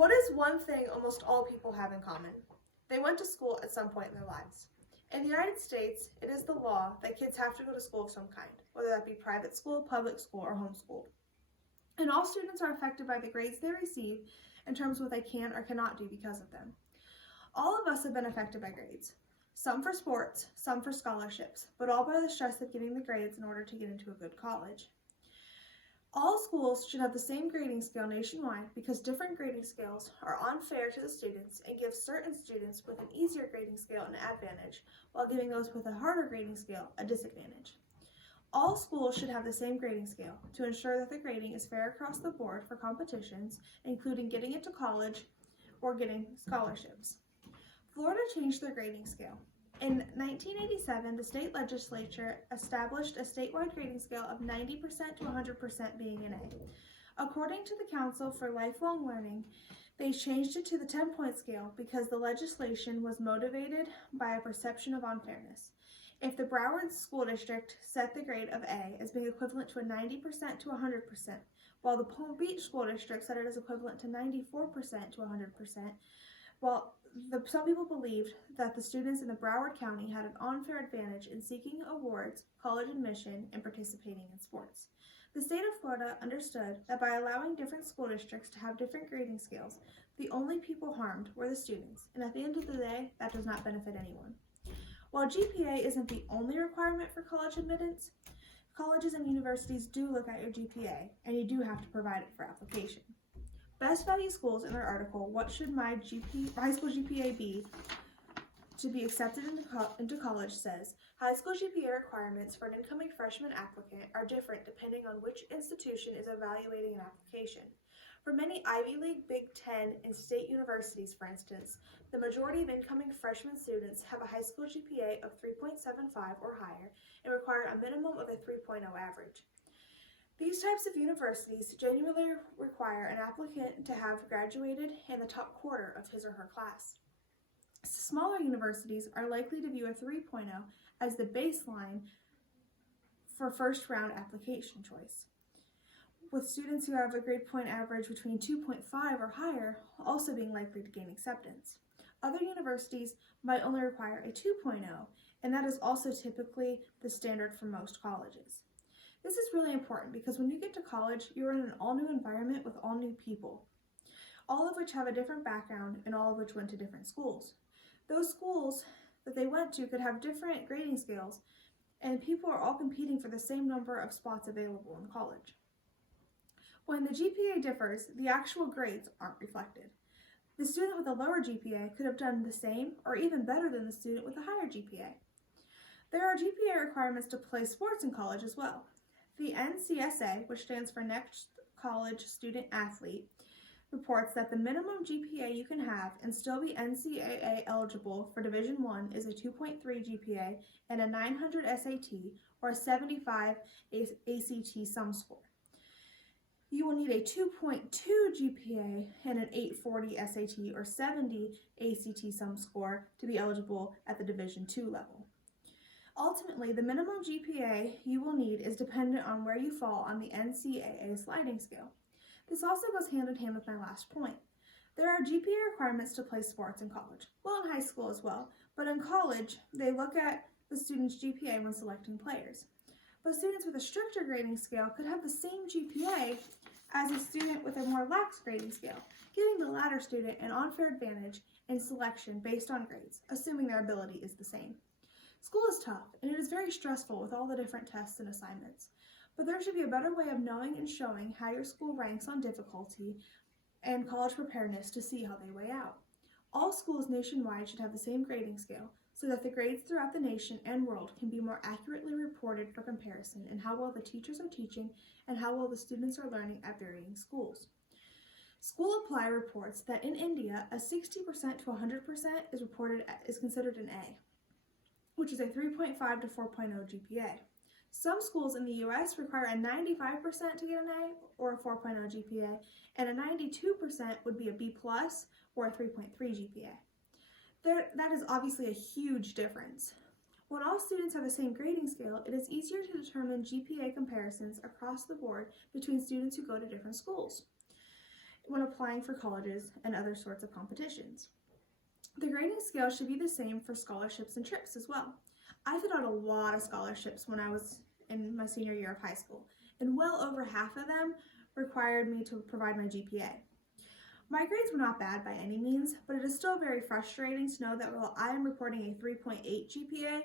What is one thing almost all people have in common? They went to school at some point in their lives. In the United States, it is the law that kids have to go to school of some kind, whether that be private school, public school, or homeschooled. And all students are affected by the grades they receive in terms of what they can or cannot do because of them. All of us have been affected by grades. Some for sports, some for scholarships, but all by the stress of getting the grades in order to get into a good college. All schools should have the same grading scale nationwide because different grading scales are unfair to the students and give certain students with an easier grading scale an advantage, while giving those with a harder grading scale a disadvantage. All schools should have the same grading scale to ensure that the grading is fair across the board for competitions, including getting into college or getting scholarships. Florida changed their grading scale. In 1987, the state legislature established a statewide grading scale of 90% to 100% being an A. According to the Council for Lifelong Learning, they changed it to the 10-point scale because the legislation was motivated by a perception of unfairness. If the Broward School District set the grade of A as being equivalent to a 90% to 100%, while the Palm Beach School District set it as equivalent to 94% to 100%, some people believed that the students in the Broward County had an unfair advantage in seeking awards, college admission, and participating in sports. The state of Florida understood that by allowing different school districts to have different grading scales, the only people harmed were the students, and at the end of the day, that does not benefit anyone. While GPA isn't the only requirement for college admittance, colleges and universities do look at your GPA, and you do have to provide it for application. Best Value Schools, in their article, What Should My High School GPA Be to be accepted into college, says, high school GPA requirements for an incoming freshman applicant are different depending on which institution is evaluating an application. For many Ivy League, Big Ten, and state universities, for instance, the majority of incoming freshman students have a high school GPA of 3.75 or higher and require a minimum of a 3.0 average. These types of universities genuinely require an applicant to have graduated in the top quarter of his or her class. Smaller universities are likely to view a 3.0 as the baseline for first-round application choice, with students who have a grade point average between 2.5 or higher also being likely to gain acceptance. Other universities might only require a 2.0, and that is also typically the standard for most colleges. This is really important because when you get to college, you're in an all-new environment with all new people, all of which have a different background and all of which went to different schools. Those schools that they went to could have different grading scales, and people are all competing for the same number of spots available in college. When the GPA differs, the actual grades aren't reflected. The student with a lower GPA could have done the same or even better than the student with a higher GPA. There are GPA requirements to play sports in college as well. The NCSA, which stands for Next College Student Athlete, reports that the minimum GPA you can have and still be NCAA eligible for Division I is a 2.3 GPA and a 900 SAT or a 75 ACT sum score. You will need a 2.2 GPA and an 840 SAT or 70 ACT sum score to be eligible at the Division II level. Ultimately, the minimum GPA you will need is dependent on where you fall on the NCAA sliding scale. This also goes hand in hand with my last point. There are GPA requirements to play sports in college, well, in high school as well, but in college, they look at the student's GPA when selecting players. But students with a stricter grading scale could have the same GPA as a student with a more lax grading scale, giving the latter student an unfair advantage in selection based on grades, assuming their ability is the same. School is tough, and it is very stressful with all the different tests and assignments, but there should be a better way of knowing and showing how your school ranks on difficulty and college preparedness to see how they weigh out. All schools nationwide should have the same grading scale so that the grades throughout the nation and world can be more accurately reported for comparison in how well the teachers are teaching and how well the students are learning at varying schools. School Apply reports that in India, a 60% to 100% is considered an A, which is a 3.5 to 4.0 GPA. Some schools in the U.S. require a 95% to get an A or a 4.0 GPA, and a 92% would be a B+ or a 3.3 GPA. That is obviously a huge difference. When all students have the same grading scale, it is easier to determine GPA comparisons across the board between students who go to different schools. when applying for colleges and other sorts of competitions. The grading scale should be the same for scholarships and trips as well. I filled out a lot of scholarships when I was in my senior year of high school, and well over half of them required me to provide my GPA. My grades were not bad by any means, but it is still very frustrating to know that while I am reporting a 3.8 GPA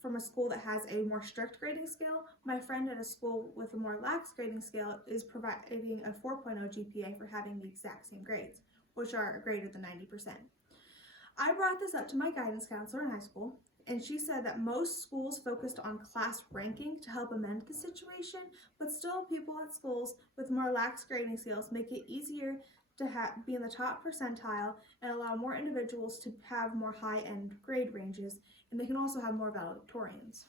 from a school that has a more strict grading scale, my friend at a school with a more lax grading scale is providing a 4.0 GPA for having the exact same grades, which are greater than 90%. I brought this up to my guidance counselor in high school, and she said that most schools focused on class ranking to help amend the situation, but still people at schools with more lax grading scales make it easier to be in the top percentile and allow more individuals to have more high-end grade ranges, and they can also have more valedictorians.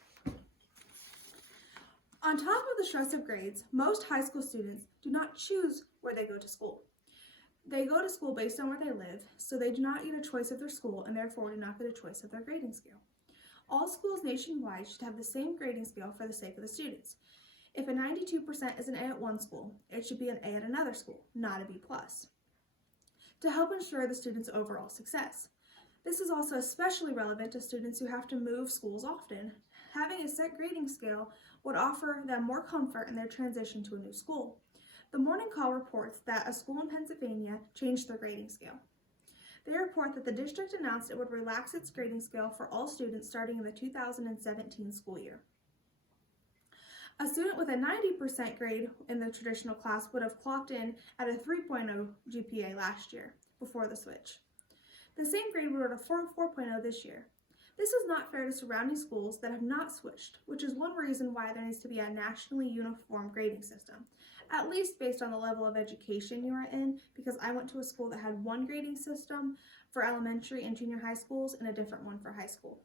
On top of the stress of grades, most high school students do not choose where they go to school. They go to school based on where they live, so they do not get a choice of their school and therefore do not get a choice of their grading scale. All schools nationwide should have the same grading scale for the sake of the students. If a 92% is an A at one school, it should be an A at another school, not a B+, to help ensure the student's overall success. This is also especially relevant to students who have to move schools often. Having a set grading scale would offer them more comfort in their transition to a new school. The Morning Call reports that a school in Pennsylvania changed their grading scale. They report that the district announced it would relax its grading scale for all students starting in the 2017 school year. A student with a 90% grade in the traditional class would have clocked in at a 3.0 GPA last year, before the switch. The same grade would have a 4.0 this year. This is not fair to surrounding schools that have not switched, which is one reason why there needs to be a nationally uniform grading system, at least based on the level of education you are in, because I went to a school that had one grading system for elementary and junior high schools and a different one for high school.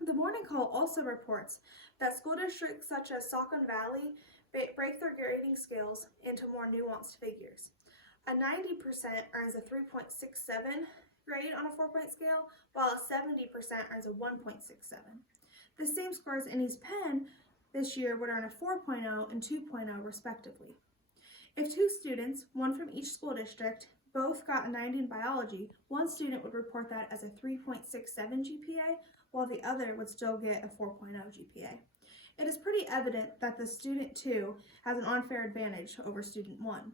The Morning Call also reports that school districts such as Saucon Valley break their grading scales into more nuanced figures. A 90% earns a 3.67 grade on a 4-point scale, while a 70% earns a 1.67. The same scores in East Penn this year would earn a 4.0 and 2.0 respectively. If two students, one from each school district, both got a 90 in biology, one student would report that as a 3.67 GPA, while the other would still get a 4.0 GPA. It is pretty evident that the student 2 has an unfair advantage over student 1.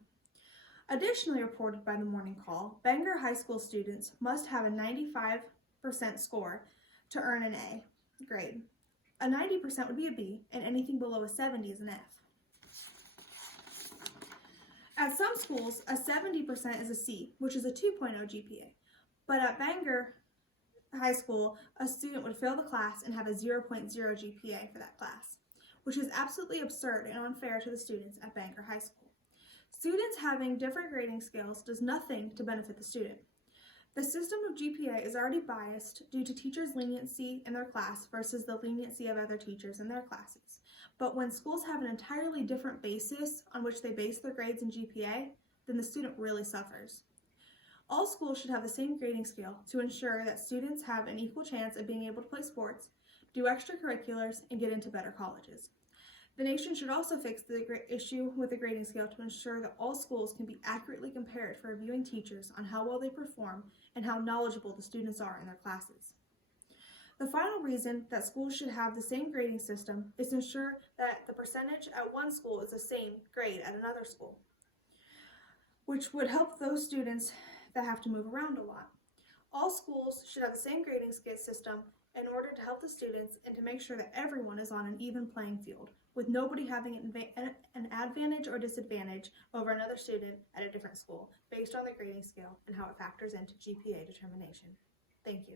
Additionally reported by the Morning Call, Bangor High School students must have a 95% score to earn an A grade. A 90% would be a B, and anything below a 70 is an F. At some schools, a 70% is a C, which is a 2.0 GPA. But at Bangor High School, a student would fail the class and have a 0.0 GPA for that class, which is absolutely absurd and unfair to the students at Bangor High School. Students having different grading scales does nothing to benefit the student. The system of GPA is already biased due to teachers' leniency in their class versus the leniency of other teachers in their classes. But when schools have an entirely different basis on which they base their grades and GPA, then the student really suffers. All schools should have the same grading scale to ensure that students have an equal chance of being able to play sports, do extracurriculars, and get into better colleges. The nation should also fix the issue with the grading scale to ensure that all schools can be accurately compared for reviewing teachers on how well they perform and how knowledgeable the students are in their classes. The final reason that schools should have the same grading system is to ensure that the percentage at one school is the same grade at another school, which would help those students that have to move around a lot. All schools should have the same grading system in order to help the students and to make sure that everyone is on an even playing field, with nobody having an advantage or disadvantage over another student at a different school based on the grading scale and how it factors into GPA determination. Thank you.